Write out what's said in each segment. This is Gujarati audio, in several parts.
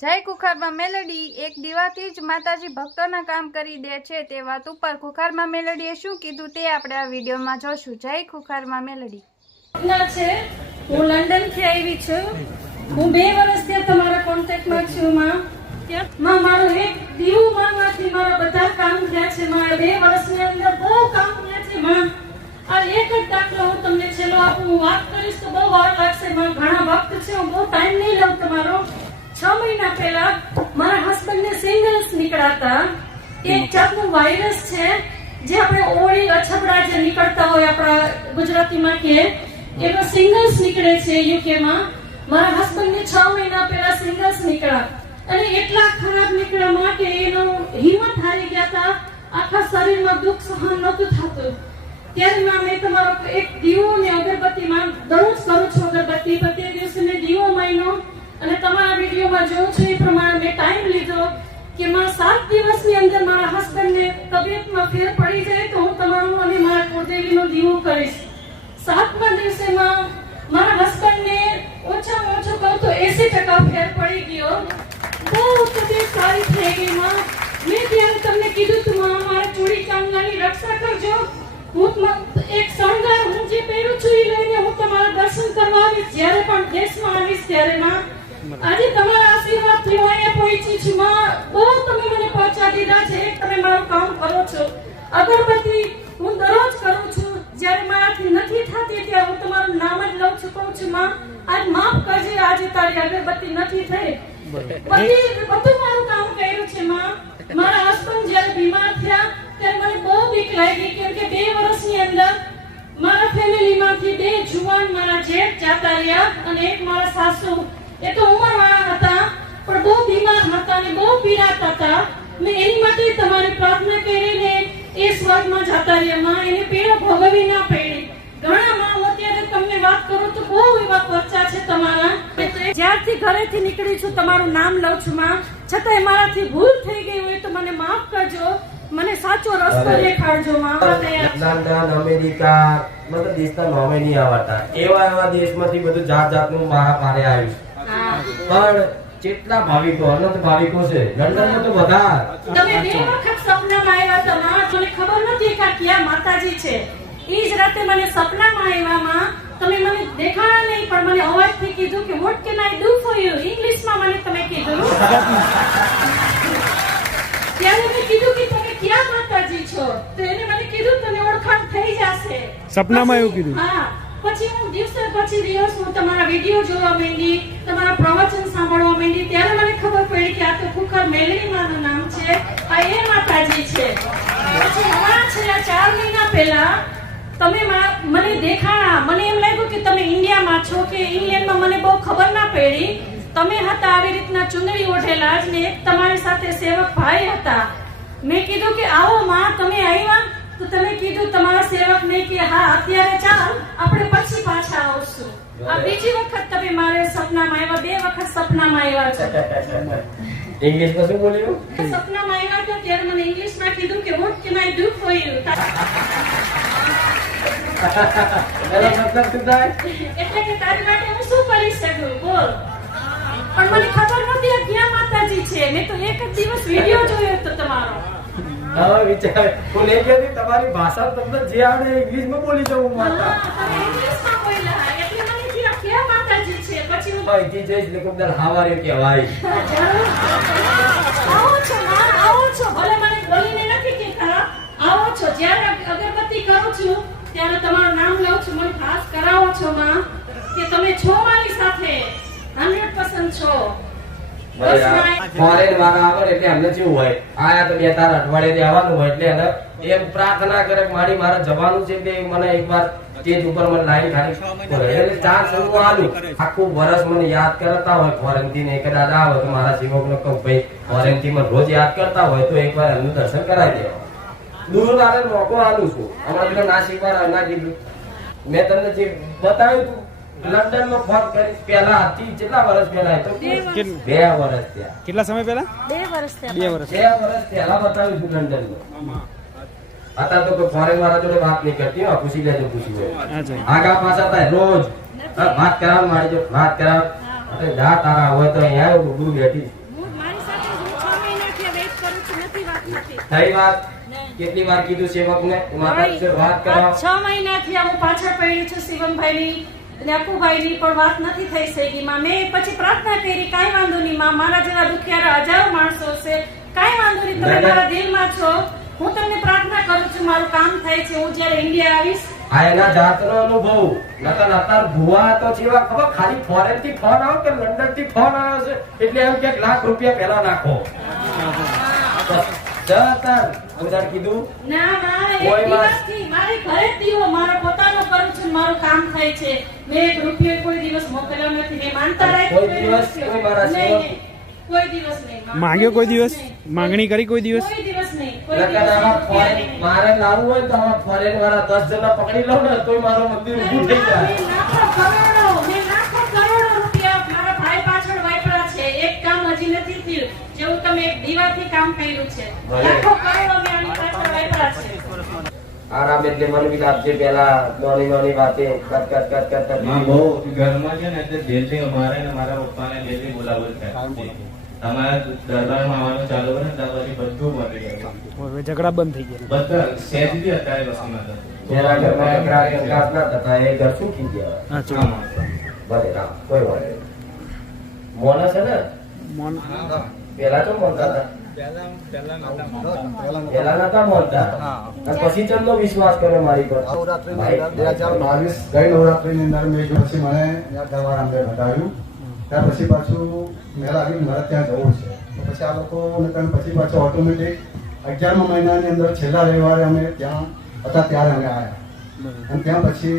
જય ખુખારમાં મેલડી એક દીવાથી જ માતાજી ભક્તોના કામ કરી દે છે તે વાત ઉપર ખુખારમાં મેલડીએ શું કીધું તે આપણે આ વિડીયોમાં જોશું. જય ખુખારમાં મેલડી. છે હું લંડન થી આવી છું. હું 2 વર્ષથી તમારા કોન્ટેક્ટમાં છું માં. મારું એક દીવું માંગવાથી મારા બધા કામ થયા છે માં. 2 વર્ષની અંદર બહુ કામ થયા છે માં. આ એક જ દાખલો હું તમને છેલ્લો આપું. હું વાત કરીશ તો બહુ વાર લાગશે માં. ઘણા વખત છે, હું બહુ ટાઈમ નહીં લઉં તમારો. 6 મહિના પહેલા મારા હસબન્ડને સિંગલ્સ નીકળાતા. એક જાતનું વાયરસ છે જે આપણે ઓળી અછબડા જે નીકળતા હોય આપણા ગુજરાતીમાં કે એનો સિંગલ્સ નીકળે છે યુકેમાં. મારા હસબન્ડને 6 મહિના પહેલા સિંગલ્સ નીકળ્યા અને એટલા ખરાબ નીકળ્યા કે એનો હિંમત હારી ગયા હતા. આખા શરીરમાં દુઃખ સહન નહોતું થતું. ત્યારે મેં તમારો એક દીવો ને અગરબત્તીમાં દરરોજ કરું છું અગરબત્તી. પ્રત્યેક દિવસે મેં દીવો માયનો અને તમારા વિડીયોમાં જોઉં છું એ પ્રમાણે મેં ટાઈમ લીધો કે માં 7 દિવસની અંદર મારા હસબન્ડને તબિયતમાં ફેર પડી જાય તો હું તમારું અને મારા કુળદેવીનો દીવો કરીશ. 7મા દિવસે મારા હસબન્ડને ઓછામાં ઓછો કહું તો 80% ફેર પડી ગયો. બહુ તબિયત સારી થઈ ગઈ માં. મેં ત્યારે તમને કીધું તું માં મારા ચોરી ચાંદલાની રક્ષા કરજો. હું એક શણગાર હું જે પહેરું છું એ લઈને હું તમારા દર્શન કરવા આવીશ જ્યારે પણ દેશમાં આવીશ ત્યારે માં. આજે તમારા આશીર્વાદથી હું અહીંયા પહોંચી છું માં. બહુ તમે મને પહોંચા દીધા છે. તમે મારું કામ કરો છો. અગરબત્તી હું દરરોજ કરું છું. જ્યારે મારાથી નથી થતી ત્યારે હું તમારું નામ જ લઉં છું, કહું છું માં આજ માફ કરજે, આજે તારી અગરબત્તી નથી થઈ. બધું મારું કામ કર્યું છે માં. મારા હસબન્ડ જ્યારે બીમાર થયા ત્યારે મને બહુ બીક લાગી કેમ કે 2 વર્ષની અંદર મારા ફેમિલીમાંથી 2 જુવાન મારા જેઠ જાતા રહ્યા અને એક મારા સાસુ. એ તો ઉંમરવાળા હતા પણ બહુ બીમાર હતા અને બહુ પીડાતા હતા. મેં એની માટે તમારી પ્રાર્થના કરીને એ સ્વર્ગમાં જતા રહ્યા માં. એને પીડા ભોગવવી ના પડી. ઘણા માં હું અત્યારે તમને વાત કરું તો બહુ એવા પરચા છે તમારા. જ્યારથી ઘરેથી નીકળી છું તમારું નામ લઉં છું માં. છતાંય મારાથી ભૂલ થઈ ગઈ હોય તો મને માફ કરજો. મને સાચો રસ્તો દેખાડજો માં. લંડન, અમેરિકા મતલબ દેશના નામે નહીં આવતા. એવા દેશમાંથી બધું જાત જાતનું મારે આવ્યું. પણ કેટલા ભાવિકો, અનંત ભાવિકો છે લંડનમાં તો બધા. તમે 2 વખત સપનામાં આવ્યા હતા માં. મને ખબર નથી કે ક્યાં માતાજી છે. ઈ જ રાતે મને સપનામાં આવ્યા માં. તમે મને દેખાણા નહીં પણ મને અવાજથી કીધું કે what can I do for you. ઇંગ્લિશમાં મને તમે કીધું. ત્યારે મેં કીધું કે તમે ક્યાં માતાજી છો તો એને મને કીધું તને ઓળખાણ થઈ જશે. સપનામાં એવું કીધું. હા. પછી હું દિવસે પછી દિવસ હું તમારા વિડીયો જોવા માંડી, તમારા પ્રવચન સાંભળવા માંડી. ત્યારે મને ખબર પડી કે આ તો ખુખર મેલડી માનું નામ છે. આ એ માતાજી છે. પછી હમણાં છેલ્લા 4 મહિના પહેલા તમે મને દેખાણા. મને એમ લાગ્યું કે તમે ઇન્ડિયામાં છો કે ઇંગ્લેન્ડમાં. મને બહુ ખબર ના પડી. તમે હતા આવી રીતના ચુંદડી ઓઢેલા જ ને તમારી સાથે સેવક ભાઈ હતા. મેં કીધું કે આવો માં તમે આવ્યા તો તમે કીધું તમારા સેવક ને કે હા અત્યારે ચાલ આપણે પછી પાછા આવશું. આ બીજી વખત તમે મારે સપનામાં આવ્યા. 2 વખત સપનામાં આવ્યા છે. ઇંગ્લિશમાં શું બોલ્યું? સપનામાં આવ્યા તો ત્યારે મને ઇંગ્લિશમાં કીધું કે what can I do for you. એનો મતલબ શું થાય? એટલે કે તારી માટે હું શું કરી શકું બોલ. પણ મને ખબર નથી આ ક્યાં માતાજી છે. મેં તો એક જ દિવસ વિડિયો જોયો હતો તમારો. હવે વિચાર હું લઈ ગયો તમારી ભાષા તમને જે આવડે ઇંગ્લિશમાં બોલી જાઉં માતા. તમે ઇંગ્લિશમાં બોલ્યા એટલે મને કીધું આ ક્યાં માતાજી છે. પછી હું અહીંથી જઈશ લેકુમદાર હાવાર્યું કહેવાય. આવો છો માં, આવો છો. ભલે મને બોલીને નથી કહેતા. આવો છો. જ્યારે અગરબત્તી કરું છું ત્યારે તમારું નામ લઉં છું. મને ખાસ કરાવો છો માં કે તમે છો મારી સાથે 100% છો. ફોરેન વાળા આવે એટલે એમને કેવું હોય આયા તો 2-4 અઠવાડિયે આવવાનું હોય એટલે એને એમ પ્રાર્થના કરે કે મારે જવાનું છે કે મને એકવાર સ્ટેજ ઉપર મને લાઈન ખાલી એટલે 4 શરૂ આલું. આખું વર્ષ મને યાદ કરતા હોય ફોરેન થી ને કદાચ આવે તો મારા સેવકને કહું ભાઈ ફોરેન થી મને રોજ યાદ કરતા હોય તો એકવાર એમનું દર્શન કરાવી દેવા. દૂર તારે મોકો આલું છું. અમારા પેલા નાસિક વાળા ના કીધું મેં તમને જે બતાવ્યું હતું લંડન માં ફોન કરી પહેલા હતી. કેટલા વર્ષ પહેલા? તો 2 વર્ષ થયા. કેટલા સમય પહેલા? 2 વર્ષ થયા. 2 વર્ષ પહેલા બતાવ્યું હતું લંડન માં. અત્યારે તો ફોરેન વાળા જોડે વાત નહીં કરતી. પૂછી લેજો, પૂછી લેજો. આગા પાછા થાય રોજ વાત કરાવ મારી જો વાત કરાવ. જા તારા હોય તો અહીંયા ગુરુ બેઠી જ નથી વાત થતી. થઈ વાત નહીં. કેટલી વાર કીધું સેવકને માતા વિશે વાત કરવા 6 મહિનાથી હું પાછળ પડી છું શિવમભાઈની અને અકુભાઈની પણ વાત નથી થઈ શકી માં. મેં પછી પ્રાર્થના કરી કાંઈ વાંધો નહીં માં, મારા જેવા દુખિયારા હજારો માણસો છે, કાંઈ વાંધો નહીં, તમે મારા દિલમાં છો, હું તમને પ્રાર્થના કરું છું, મારું કામ થાય છે. હું જયારે ઇન્ડિયા આવીશ આ એના જાતનો અનુભવ નકર અત્યાર ભુવા તો જેવા ખબર ખાલી ફોરેન થી ફોન આવ્યો કે લંડન થી ફોન આવ્યો છે એટલે એમ કે લાખ રૂપિયા પહેલા નાખો કીધું ના ના, એક કોઈ વાત- દિવસથી મારી ઘરે જ દીવો મારો પોતાનો કરું છું, મારું કામ થાય છે. મેં એક રૂપિયો કોઈ દિવસ મોકલ્યો નથી. મેં માનતા રાખી કોઈ દિવસ કોઈ મારા નહીં, સેવક- નહીં. કોઈ દિવસ નહીં માં. માંગ્યો કોઈ દિવસ નહીં. માંગણી કરી કોઈ દિવસ કોઈ દિવસ નહીં. કોઈ નકર દિવસ આવા રૂપિયા ફોરેન નહીં. મારે લાવવું હોય તો આવા ફોરેન વાળા 10 જણા પકડી લઉં ને તોય મારો મંદિર ઊભું થઈ જાય મેં લાખો કરોડો રૂપિયા મારા ભાઈ પાછળ વાપર્યા છે. એક કામ હજી નથી થયું જેવું તમે એક દીવાથી કામ કર્યું છે. ભલે. લાખો કરોડો મેં આની પાછળ વાપર્યા છે. આરામ એટલે મને બી આપજે પેલા નાની વાતે cut cut cut cut cut માં બહુ ઘરમાં છે ને એટલે દિલથી અમારે ને મારા પપ્પાને દિલથી બોલાવવું છે. તમારા દરબારમાં આવવાનું ચાલુ કરે ને ત્યાં પછી બધું પતી ગયું. હવે ઝઘડા બંધ થઈ ગયા બધા સહેજથી અત્યારે વસ્તુમાં હતા. જેના ઘરમાં કકરા કંકાસ ના થતા એ ઘર શું કી કહેવાય હા ચલો આમાં. ભલે રામ કોઈ વાત નહીં. મોને છે ને મોન પેલા તો મોનતા હતા પેલા નતા મોનતા અને પછી ચંદનો વિશ્વાસ કર્યો મારી પર નવરાત્રી ભાઈ, 2022 ગઈ નવરાત્રીની અંદર મેં જો પછી મને ત્યાં દરબાર રામદેવ બતાવ્યું. ત્યાર પછી પાછું મેં લાગ્યું મારે ત્યાં જવું છે. તો પછી આ લોકોને ત્યાં પછી પાછું ઓટોમેટિક 11મા મહિનાની અંદર છેલ્લા રવિવારે અમે ત્યાં હતા ત્યારે અમે આવ્યા અને ત્યાં પછી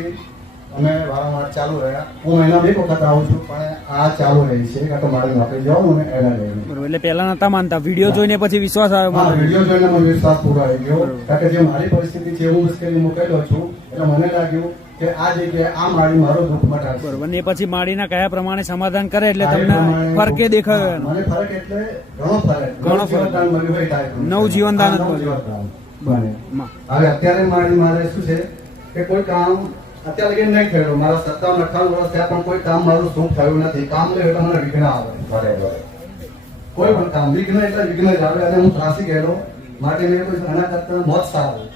અમે વારંવાર ચાલુ રહ્યા. હું મહિનામાં એક વખત આવું છું પણ આ ચાલુ રહી છે કાં તો મારે નોકરી જવાનું અને એને લઈને બરોબર એટલે પહેલા નતા માનતા વિડીયો જોઈને પછી વિશ્વાસ આવ્યો હા, મારો. વિડીયો જોઈને મને વિશ્વાસ પૂરો આવી ગયો કારણ કે જે મારી પરિસ્થિતિ છે એવું મુશ્કેલી મુકેલો છું એટલે મને લાગ્યું કે આ જગ્યાએ આ મારી મારો દુઃખ મટાડશે. બરોબર ને પછી માડીના કયા પ્રમાણે સમાધાન કરે એટલે આ એ તમને પ્રમાણે ફરકે દેખાયો એનો મને ફરક એટલે ઘણો ફરક ઘણો ફરક. જીવનદાન મળ્યું હોય type નું. નવું જીવનદાન જ હા, નવું મળ્યું. જીવનદાન. બને. માં. હવે અત્યારે મારે શું છે કે કોઈ કામ અત્યારે લગી નહીં થયેલું. મારા 57-58 વર્ષ થયા પણ કોઈ કામ મારું શું થયું નથી. કામ લે એટલે મને વિઘ્ન આવે. ભલે ભલે કોઈ પણ કામ વિઘ્ન એટલે વિઘ્ન જ આવે અને હું ત્રાસી ગયેલો માટે મેં કોઈ આના કરતા મોત સારું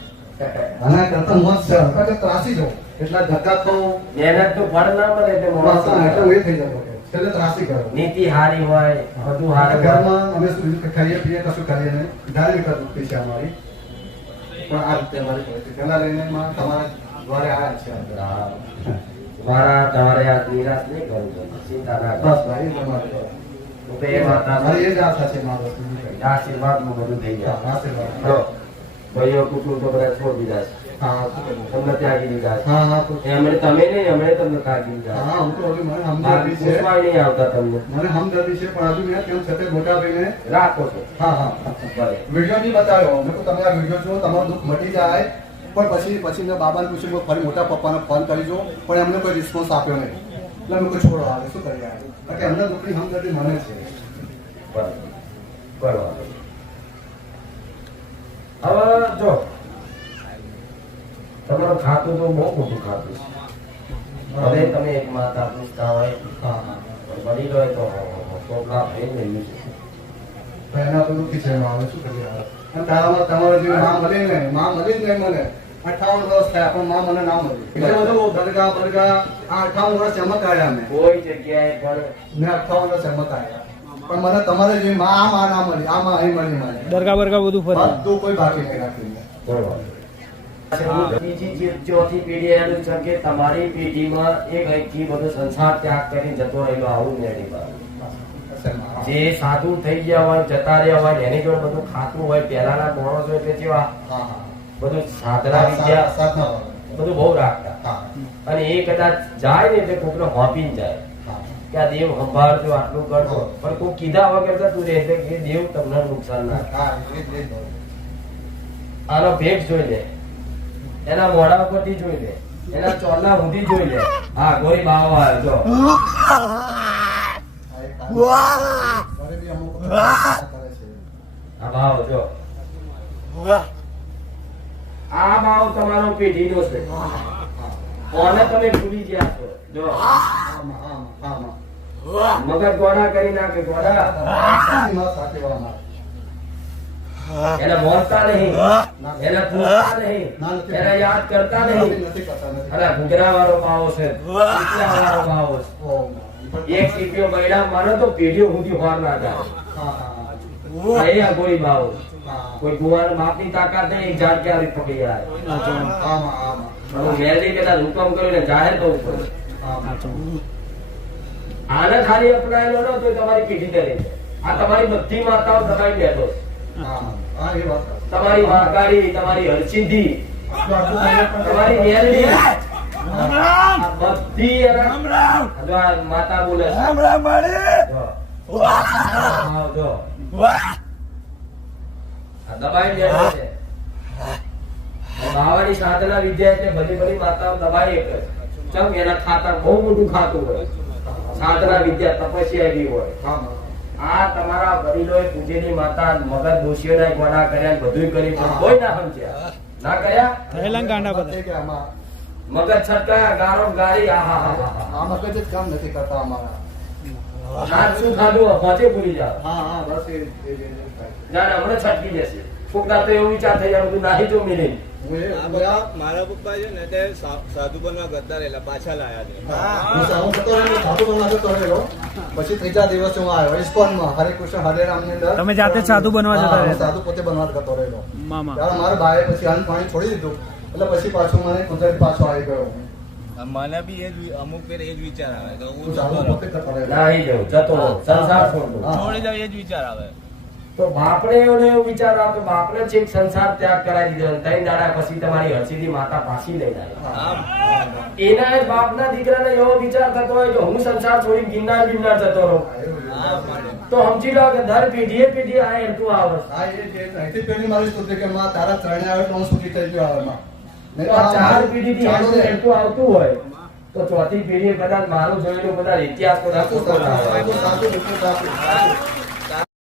આના કરતા મોત સારું કારણ કે ત્રાસી જાઉં એટલા ધક્કા તો મહેનત તો ફળ ના મળે એટલે માણસ એટલે હું એ થઈ જતો છેલ્લે ત્રાસી ગયો. નીતિ હારી હોય બધું હારું હોય. ઘરમાં અમે શું ખાઈએ પીએ કશું કરીએ નહીં. ધાર્મિક વૃત્તિ છે અમારી પણ આ રીતે અમારી પરિસ્થિતિ તેના લઈને તમારા દ્વારે આવ્યા છે આપણે. હા. મારા તમારે આ નિરાશ નહીં કરવું જોઈએ. ચિંતા ના કરો. બસ ભાઈ અમારી હું તો એ માતા મારી એ જ આશા છે મારો આશીર્વાદનું બધું થઈ જાય આશીર્વાદ. જો, ભાઈઓ કુટુંબ તો બધા છોડી દીધા છે. હા શું કરું? તમને ત્યાગી દીધા છે. હા હા તો એમણે તમે નહીં એમણે તમને ત્યાગી દીધા હા હું તો હજુ મને છે. હમદર્દી છે પૂછવાય નહીં આવતા તમને મને હમદર્દી છે પણ હજુ મેં તેમ છતાં મોટા ભાઈને રાખો છો હા હા ભલે. વિડીયો બી બતાવ્યો મેં કહ્યું તમે આ વિડીયો જુઓ તમારું દુઃખ મટી જાય પણ પછી મેં બાબાને પૂછ્યું મેં ફરી મોટા પપ્પાને ફોન કરી જો પણ એમને કોઈ રિસ્પોન્સ આપ્યો નહીં એટલે મેં કોઈ છોડો આવે શું કરીએ કારણ કે એમના દુઃખની હમદર્દી મને છે. ભલે. કોઈ વાંધો નહીં. હવે જો તમારું ખાતું તો બહુ મોટું ખાતું છે. ભલે તમે એક માતા પૂછતા હોય હા હા પણ વડીલ હોય તો ટોપલા ફેરી રહ્યું છે. પણ એના તો દુઃખી છે એમાં હવે શું કરીએ હવે? અને તારામાં તમારા જેવી માં મળી ને માં મળી જ નહીં મને 58 વર્ષ થયા પણ માં મને ના મળી એટલે બધું દરગાહ બરગાહ આ 58 વર્ષ એમાં કાઢ્યા મેં કોઈ જગ્યાએ પણ ને 58 વર્ષ એમાં કાઢ્યા પણ મને તમારે જેવી માં આ માં ના મળી આ માં અહીં મળી મને દરગાહ બરગાહ બધું ફરી બધું કોઈ બાકી નહીં રાખ્યું મેં. કોઈ વાંધો નહીં. બીજી જે ચોથી પેઢી એનું છે કે તમારી પેઢીમાં એક અહીંથી બધો સંસાર ત્યાગ કરીને જતો રહેલો આવું નહીં બાબુ. જે સાધુ થઈ ગયા હોય જતા રહ્યા હોય એની જોડે બધું ખાતું હોય પહેલાના માણસો એટલે કેવા હા હા બધું સાધના વિદ્યા સાધના બધું બહુ રાખતા હા અને એ કદાચ જાય ને એટલે કોકને હોપીને જાય હા કે આ દેવ સંભાળજો આટલું કરજો પણ કોઈ કીધા વગર જતું રહે એટલે કે દેવ તમને નુકસાન ના કરે. હા એ જ આનો ભેટ જોઈ લે એના મોઢા ઉપરથી જોઈ લે એના ચોલા ઊંધી જોઈ લે હા ગોરી બાવો આવ્યો જો ઘરે બી અમુક કરે છે. આ ભાવ જો આ ભાવ તમારો પેઢીનો છે કોને તમે ભૂલી ગયા છો જો આમાં, આમાં. મગજ ગોળા કરી નાખે ગોળા સાચી વાત, સાચી વાત. એને મોરતા નહીં, એને પૂછતા નહીં, ના, નથી. એને યાદ કરતા નહીં. નથી કરતા, નથી. અરે ઘૂઘરા વાળો ભાવ છે, પીપળા વાળો ભાવ છે. ઓહ, એક સીપીઓ બૈડા મારે તો પેઢીઓ સુધી હોર ના જાય. હા, આ એ અઘોરી ભાવ. હા. કોઈ કુંવારના બાપની તાકાત નહીં, એક ઝાડ ક્યારે પકડી જાય. આમાં, આમાં. હું મેલડી કદાચ હુકમ કરીને જાહેર કહું છું. આને ખાલી અપનાયેલો ન તો તમારી પેઢી કરે. આ તમારી બધી માતાઓ દબાઈ બેઠો છે. હા, એ વાત. તમારી વાઘાડી, તમારી હરસિદ્ધિ, તમારી મેલડી, આ બધી એના- જો આ માતા બોલે છે. જો. હા, જો. આ દબાઈ બેઠો છે. બાવાની સાધના વિદ્યા એટલે બધી બધી માતાઓ દબાઈ એક જ. ચમ એના ખાતર બહુ મોટું ખાતું હોય. સાધના વિદ્યા તપસ્યા એવી હોય. આ તમારા વડીલોએ પૂજેલી માતા મગજ દોષીઓના ગોળા કર્યા, બધું કર્યું, પણ કોઈ ના સમજ્યા. ના કર્યા? થયેલા ગાંડા બધા. કે આમાં મગજ છટકાયા, ગારો ગાળી, આહા હા હા. આ મગજ જ કામ નથી કરતા અમારા. નાચ શું ખાધું પહોંચે ભૂલી જાઓ. હા, હા, બસ એ થાય. જાણે હમણાં છટકી જશે. છોકરા તો એવું વિચાર થઈ જાય, બધું નાહી જો મિલે. મારા પપ્પા છે ને તે સાધુ બનવા ગતા રહેલા, પાછા લાયા છે. હું સાધુ થતો રહ્યો, સાધુ બનવા જતો રહ્યો. પછી ત્રીજા દિવસે હું આવ્યો ઇસ્કોનમાં હરે કૃષ્ણ હરે રામ ની અંદર. તમે જાતે જ સાધુ બનવા જતા હા, હું રહેતા? સાધુ પોતે બનવા જતો રહ્યો. મામા ત્યારે મારા ભાઈએ પછી અન્ન પાણી છોડી દીધું, એટલે પછી પાછું મને કુદરત પાછો આવી ગયો. મને બી અમુક ફેર એ જ વિચાર આવે કે હું હું સાધુ શું પોતે કરું? જતો રહ્યો. નાહી જવું, જતો રહો, સંસાર છોડ દો. હા. છોડી જાવ એ જ વિચાર આવે. તો બાપને એવો વિચાર આવતો, બાપને છેક સંસાર ત્યાગ કરાવી દીધો. ત્રણ દાડા પછી તમારી હરસિદ્ધિ માતા પાછી લઈ જાય. આમ એના એ બાપના દીકરાને એવો વિચાર થતો હોય કે હું સંસાર છોડી ગિરનાર ગિરનાર જતો રહું, આમ મળે. તો સમજી લો કે દર પેઢીએ પેઢી આ હેતુ આવે. હા, એ જે અહીંથી પેલી મારી સ્તુતિ કે માં તારા ત્રણે આવે તો હું સુખી થઈ ગયો આવેમાં. નહીં તો તો આ આ ચાર મારું પેઢીથી ચાલુ રહે. હેતુ આવતું હોય તો ચોથી પેઢીએ કદાચ મારું જોયેલું બધા ઇતિહાસ બધા સાચું, સાચું, સાચું, સાચું, સાચું.